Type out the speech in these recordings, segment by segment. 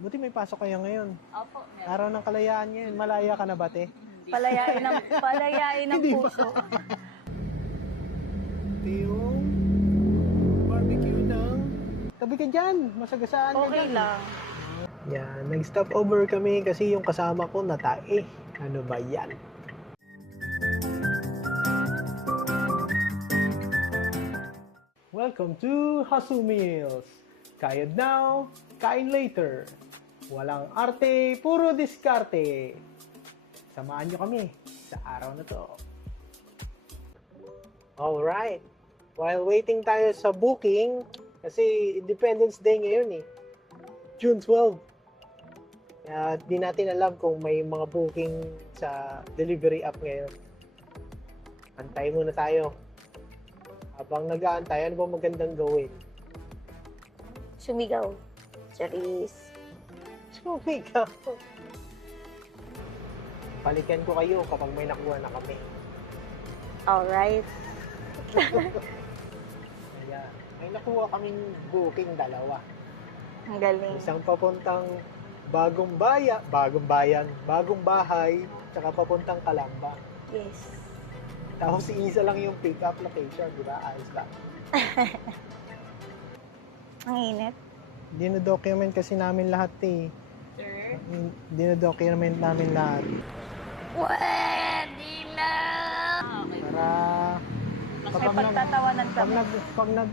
Buti may pasok kayo ngayon. Opo, meron. Araw ng kalayaan ngayon. Malaya ka na ba, te? Hindi. Palayain ng Hindi ba? puso. Ito yung barbecue ng... Tabi ka dyan. Masagasaan ka Okay dyan. lang. Yan. Nag-stop over kami kasi yung kasama ko natae. Ano ba yan? Welcome to Hasu Meals. Kayod now, kain later. Walang arte, puro diskarte. Samahan nyo kami sa araw na to. Alright. While waiting tayo sa booking, kasi Independence Day ngayon eh. June 12. Kaya di natin alam kung may mga booking sa delivery app ngayon. Antay muna tayo. Habang nag-aantay, ano ba magandang gawin? Sumigaw. Charis. Sumigaw. Balikan ko kayo kapag may nakuha na kami. Alright. Kaya, may nakuha kaming booking dalawa. Ang galing. Isang papuntang bagong bahay, tsaka papuntang Calamba. Yes. Tapos isa lang yung pick-up location, di ba? Ayos lang. Ang init. Dino-document kasi namin lahat eh. Sir? Dino-document namin lahat. Pwede na! Okay. Para May kapag pagtatawanan kami. pag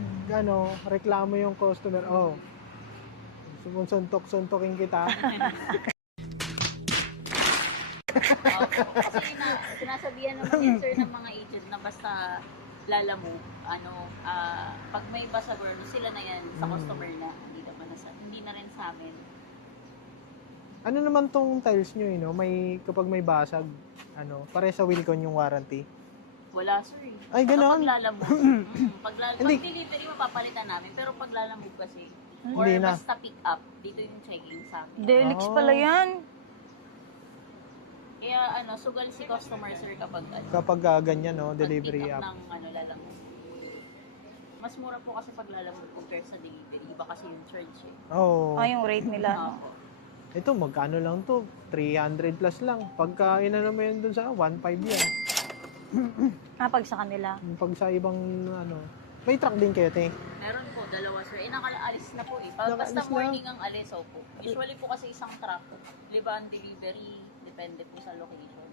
reklamo yung customer, suntok-suntokin kita. Kasi sinasabihan naman yan, sir, ng mga agent na basta lalamove, pag may basagor, sila na yan sa customer na, hindi na rin sa amin. Ano naman tong tiles nyo, kapag may basag, pare sa Wilcon yung warranty. Wala, sir. Ay, ganon? Pag lalamove, pag Hindi. delivery, mapapalitan namin, pero pag lalamove kasi, or Hindi na. basta pick up, dito yung checking sa amin. Delix pala yan. Kaya sugal si customer, sir, kapag Kapag ganyan, delivery pag-pick up app. ng lalamove. Mas mura po kasi pag lalamove compare sa delivery. Iba kasi yung charge eh. Oh. Yung rate nila. Oo. Ito, magkano lang to? 300 plus lang. Pagka inano mo yun dun sa 1.5 yan. Pag sa kanila. Pag sa ibang, may truck din kayo, te. Meron po, dalawa, sir. Nakaalis na po eh. Nakaalis Basta na? morning ang alis, opo. Usually po kasi isang truck, liba ang delivery, depende po sa location.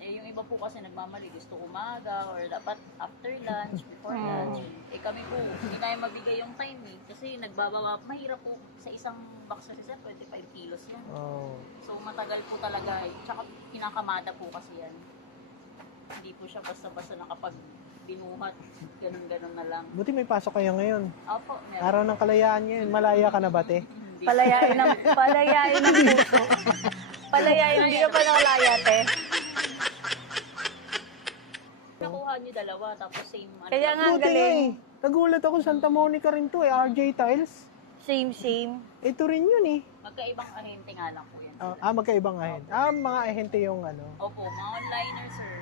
Yung iba po kasi nagmamali, gusto umaga or dapat after lunch, before lunch. Kami po, hindi na mabigay yung time eh. Kasi mahirap po sa isang box kasi sir, 25 kilos yan. Oh. So matagal po talaga eh. Tsaka kinakamada po kasi yan. Hindi po siya basta-basta nakapag binuhat, ganun-ganun na lang. Buti may pasok kayo ngayon. Opo, meron. Araw ng kalayaan ngayon. Malaya ka na ba, te? Hindi. Palayain ng puso. Palayain, hindi ka pa nakalaya, te. Nakuha niyo dalawa, tapos same Kaya nga, ang Buti nga galing. eh. Nagulat ako, Santa Monica rin to eh. RJ Tiles. Same. Ito rin yun eh. Magkaibang ahente nga lang po yan. Magkaibang ahente. Mga ahente yung Opo, mga onliner, sir.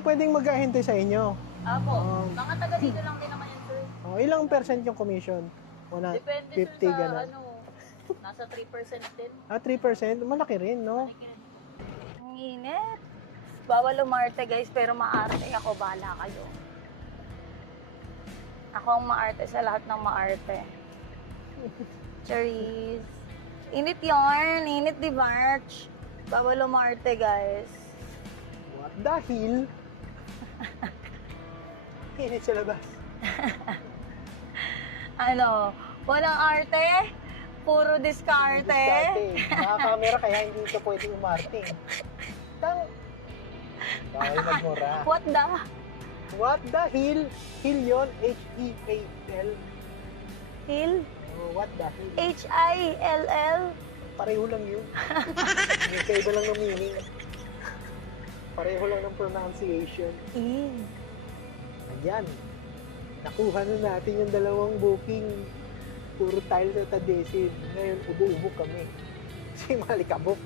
Pwedeng mag-ahente sa inyo. Opo, Oh. mga taga dito lang din naman yan, sir. Ilang percent yung commission? Depende, 50 sir, sa gano'n. nasa 3% din. 3%? Malaki rin, no? Ang init. Bawal umarte, guys, pero maarte ako. Bahala kayo. Ako ang maarte sa lahat ng maarte. Charis. Init yarn. Init di March. Bawal umarte, guys. What the hell? Init sa labas. Walang arte. Puro diskarte. Naka-camera kaya hindi ka pwede umarte. Dahil nagmura. What the? What the hell? Hill yun? H-E-A-L. Hill? What the hell? H-I-L-L? Pareho lang yun. Kaiba lang ng meaning. Pareho lang ng pronunciation. Ayan. Nakuha na natin yung dalawang booking. Puro tiles at adhesive. Ngayon, ubo-ubo kami. Kasi malikabok.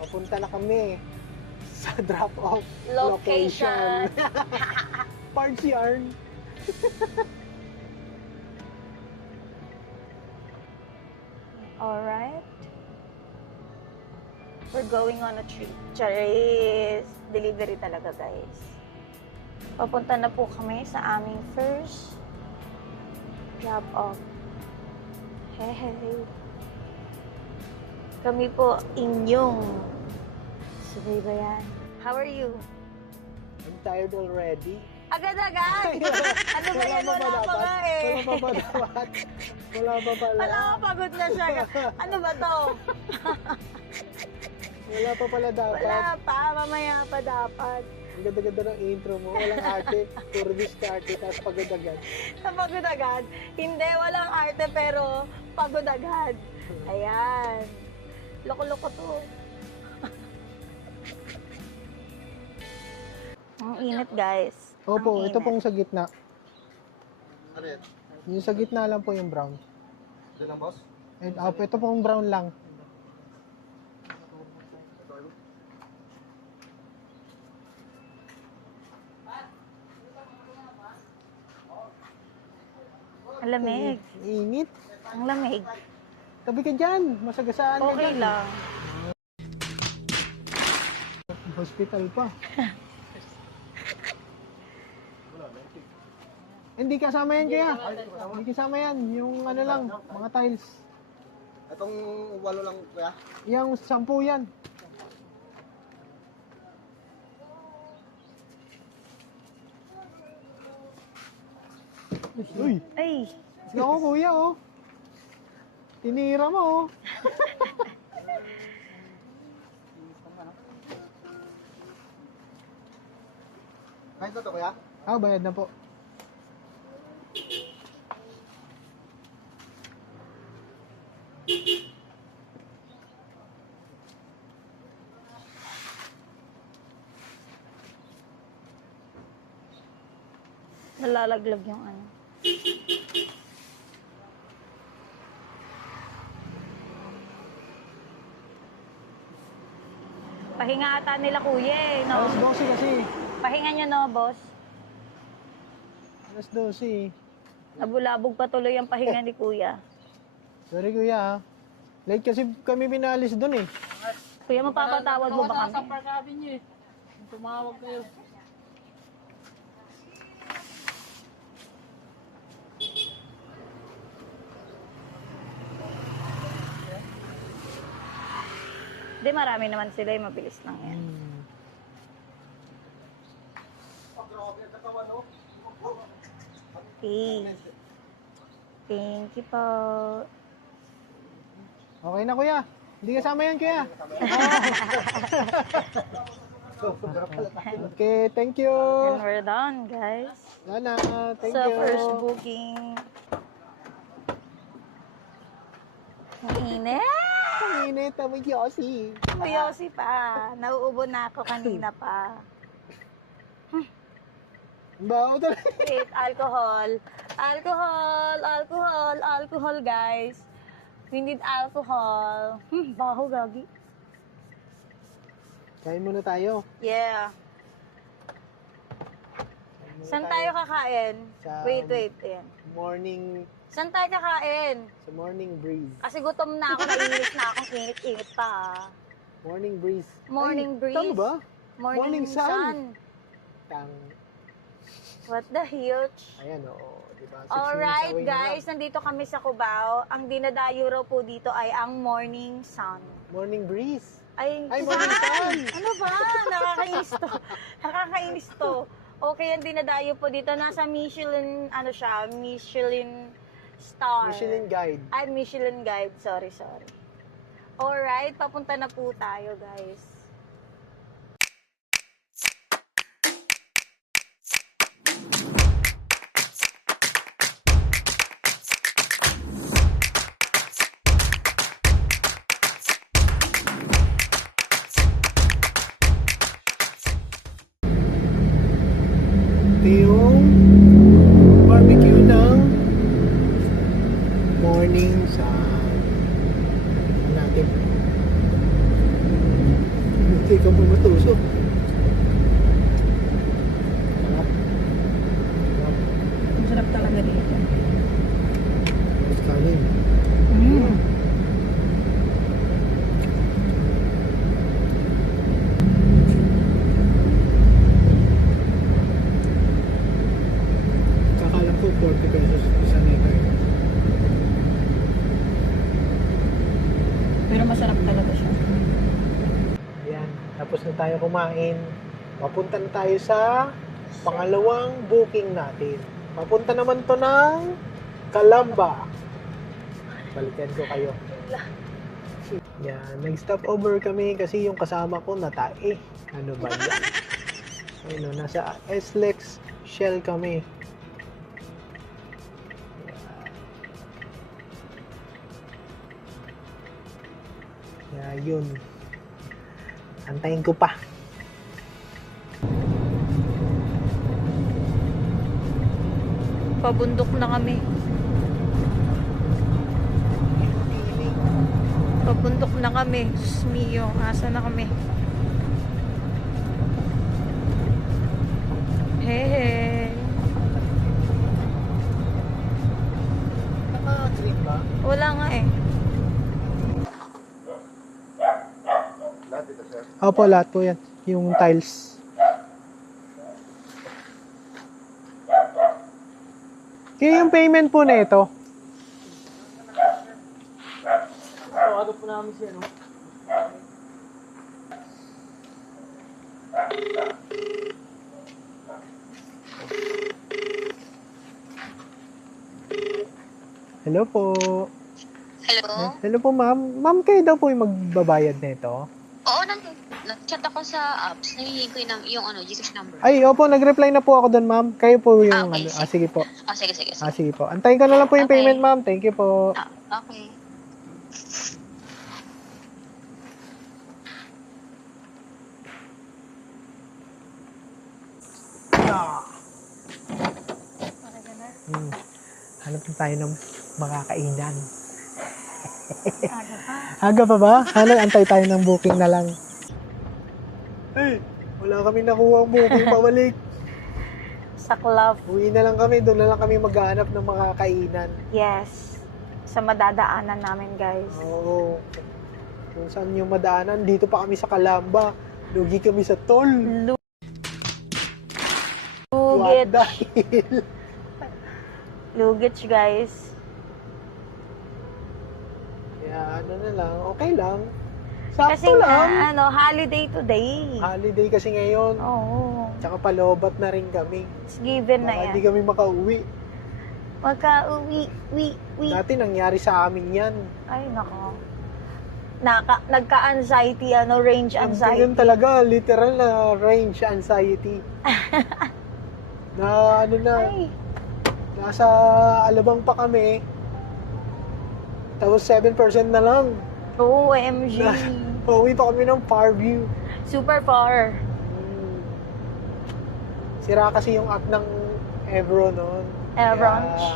Papunta na kami sa drop-off location. Location. Parts yarn. Alright. We're going on a trip. Charis. Delivery talaga, guys. Papunta na po kami sa aming first drop-off. Hey. Kami po inyong subaybayan. How are you? I'm tired already. Agad-agad! Ano ba yan? Wala pa nga eh. Wala pa ba dapat? Wala pa pala. Wala ka, pagod na siya. Ano ba to? Wala pa pala dapat. Wala pa, mamaya pa dapat. Ang ganda-ganda ng intro mo. Walang arte. Puro discarte. Tapos pagod-agad. Sa pagod agad. Hindi, walang arte pero pagod agad. Ayan. Loko-loko to. Ang init, guys. Opo, Ang ito init. pong sa gitna. Ano yan? Yung sa gitna lang po yung brown. Ito lang, boss? And, ito pong brown lang. Ang lamig. Init. Ang lamig. Tabi ka dyan. Masagasaan ka Okay dyan. lang. Hospital pa. Hindi kasama yan kaya. Hindi kasama yan. Yung ano lang, mga tiles. Itong 8 lang, kuya. Yung 10 yan. Uy! Ay, Naku kuya oh. Tinira mo oh. Kahit na to, kuya? Bayad na po. nalalaglag yung ano. Pahinga ata nila kuya eh, no? Alas 12 kasi. Pahinga nyo no, boss? Alas 12. Nabulabog pa tuloy ang pahinga ni kuya. Sorry kuya ah. Late kasi kami binalis doon eh. Kuya, mapapatawad mo ba kami? Park Avenue eh. Tumawag kayo. Hindi, marami naman sila, eh, mabilis lang yan. Okay. Thank you po. Okay na kuya. Hindi kasama yan kuya. Okay, thank you. And we're done, guys. Lana, thank Sa you. first booking. Ang init. Ang init, amoy Yossi. Kuyosi pa. Nauubo na ako kanina pa. Bawo talaga. Wait, alcohol. Alcohol, alcohol, alcohol, guys. We need alcohol. Baho, gagi. Kain muna tayo. Yeah. Kain muna Saan tayo kakain? Sa- Wait. Ayan. Morning, Saan tayo kakain? sa morning breeze. Kasi gutom na ako, naiinis na akong init-init pa. Morning breeze. Morning breeze. Tama ba? Morning, Morning sun. sun. Tang. What the huge? Ayan oo. Diba? 6 Alright minutes away na guys, nandito kami sa Cubao. Ang dinadayo raw po dito ay ang morning sun. lang. Morning breeze. Ay, Morning sun. Ano ba? Nakakainis to. Nakakainis to. Okay, ang dinadayo po dito. Nasa Michelin, ano siya, Michelin star. Michelin guide. Ay, Michelin guide. Sorry. Alright, papunta na po tayo, guys. Ito yung barbecue ng morning sun. Ano natin? Hindi ka po matusok. Sarap. Sarap. Ang sarap talaga dito. Tapos kanin. masarap talaga siya. Ayan, tapos na tayo kumain. Papunta na tayo sa pangalawang booking natin. Papunta naman to ng Calamba. Balikan ko kayo. Yan, nag-stop over kami kasi yung kasama ko natae. Ano ba yan? Ayun, no, nasa SLEX Shell kami. Kaya yun. Antayin ko pa. Pabundok na kami. Pabundok na kami. Diyos mio, asa na kami? Hehe. Naka-trip ba? Wala nga eh. Lahat dito, sir. Opo, lahat po yan. Yung tiles. Kaya yung payment po na ito. Tawagin po namin siya, no? Hello po. Hello? Hello po, ma'am. Ma'am, kayo daw po yung magbabayad na ito? Oo, nag-chat ako sa apps. Nahihingi ko yung GCash number. Ay, opo, nag-reply na po ako doon, ma'am. Kayo po yung Okay, sige po. Sige, sige. Sige po. Antayin ko na lang po yung Okay. payment, ma'am. Thank you po. Okay. Hanap na tayo ng makakainan. Aga pa. Aga pa ba? Antay tayo ng booking na lang. Eh, wala kami nakuha ang booking pabalik. Sa club. Uwi na lang kami. Doon na lang kami maghahanap ng makakainan. Yes. Sa madadaanan namin, guys. Oo. Kung saan yung madaanan, dito pa kami sa Calamba. Lugi kami sa toll. What Lugit. dahil? Lugits, guys. Kaya ano na lang, okay lang. Kasi Sakto nga, lang. holiday today. Holiday kasi ngayon. Oo. Tsaka palobat na rin kami. It's given na Baka yan. hindi kami makauwi. Magka-uwi, Dati nangyari sa amin yan. Ay, nako. Nagka-anxiety, range Yun anxiety. talaga, literal na range anxiety. na ano na, Ay, nasa Alabang pa kami. Tapos 7% na lang. OMG. Pauwi pa kami ng Farview. Super far. Sira kasi yung app ng Evro noon. Evronch.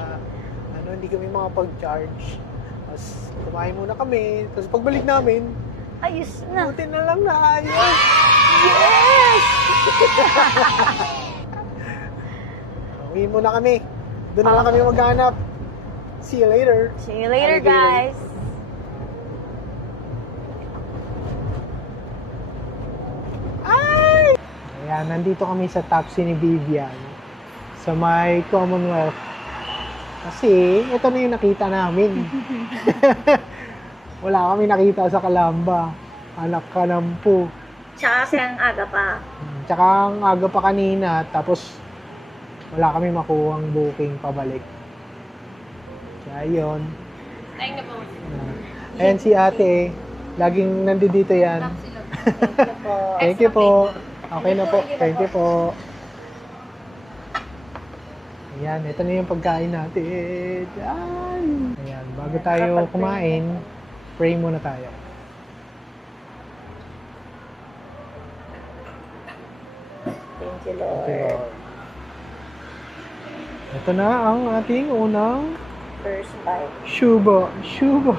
Kaya, hindi kami makapag-charge. Tapos kumain muna kami. Tapos pagbalik namin, Ayos na. buti na lang na ayos. Yes! Uwi muna kami. Doon na lang kami maghanap. See you later. See you later, Alligator. guys. Ay! Ayan, nandito kami sa taxi ni Vivian sa may Commonwealth. Kasi, ito na yung nakita namin. Wala kami nakita sa Calamba. Anak ka ng po. Tsaka kasi ang aga pa. Tsaka ang aga pa kanina, tapos wala kami makuhang booking pabalik. Kaya yun. Ayan si ate. Laging nandito yan. Thank you po. Okay na po. Thank you po. Ayan, ito na yung pagkain natin. Ayan, bago tayo kumain, pray muna tayo. Thank you, Thank Lord. you, Lord. Ito na ang ating unang First bite. Shubo. Shubo.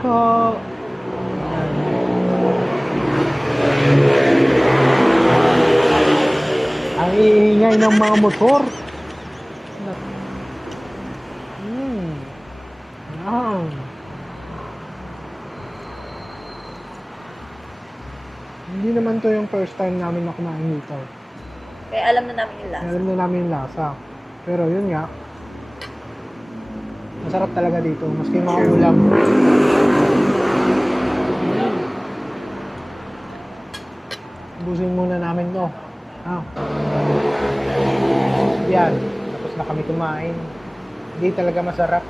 Ang iingay ng mga motor. Yan. Hindi naman to yung first time namin na kumain dito. Kaya alam na namin yung lasa. Alam na namin yung lasa. Pero yun nga, masarap talaga dito, maski mga ulam. Ubusin muna namin to. Ah. Yan. Tapos na kami kumain. Hindi talaga masarap.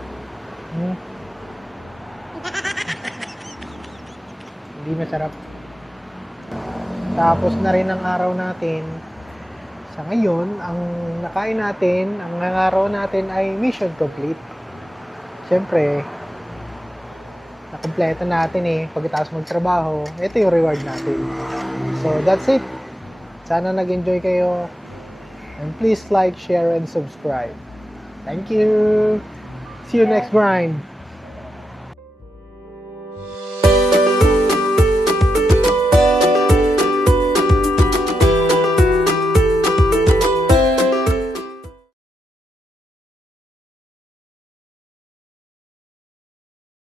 Hindi masarap. Tapos na rin ang araw natin. Sa ngayon, ang nakain natin, ang araw natin ay mission complete. Siyempre, nakompleto natin eh. Pagkatapos magtrabaho, ito yung reward natin. So, that's it. Sana nag-enjoy kayo. And please like, share, and subscribe. Thank you. See you next grind.